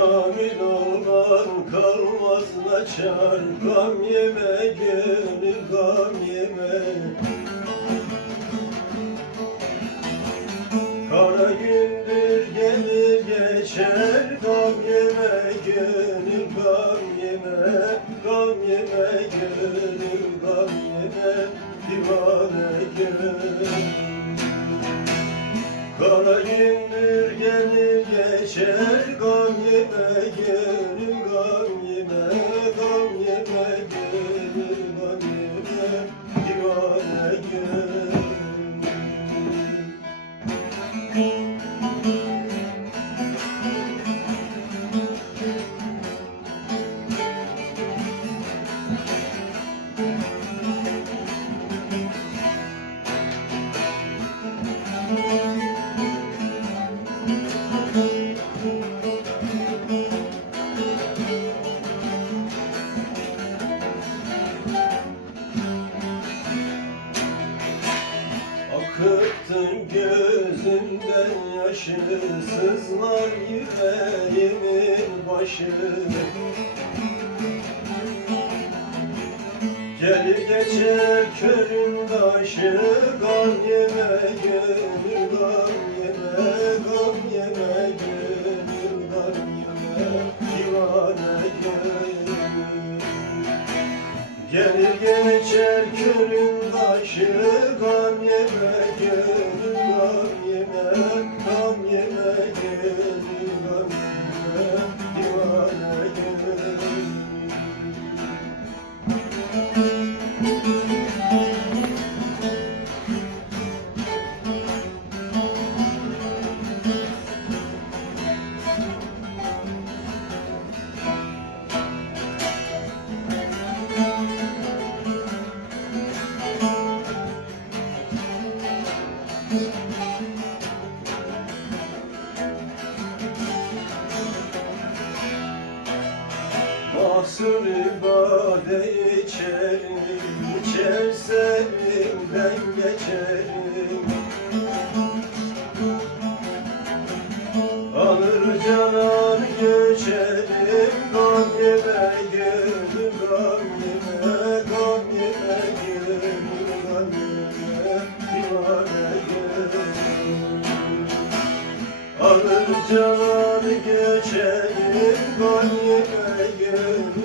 Kamil olan kalmaz naçar Gam yeme gönül gam yeme. Kara gündür gelir geçer Gam yeme gönül gam yeme. Gam yeme gönül gam yeme Divane gönül Kara gündür gelir geçer Gam Akıttın gözümden yaşı Sızlar yüreğimin başı Gelir geçer körün taşı Gam yeme gönül Gam yeme Gelir geçer körün başı Gam yeme gönül Mahsur ibade içerim İçerse elimden geçerim. Alır canan göçerim Gam yeme gönül gam yeme Gam yeme gönül yeme Divane gönül Alır canan göçerim Gam yeme gönül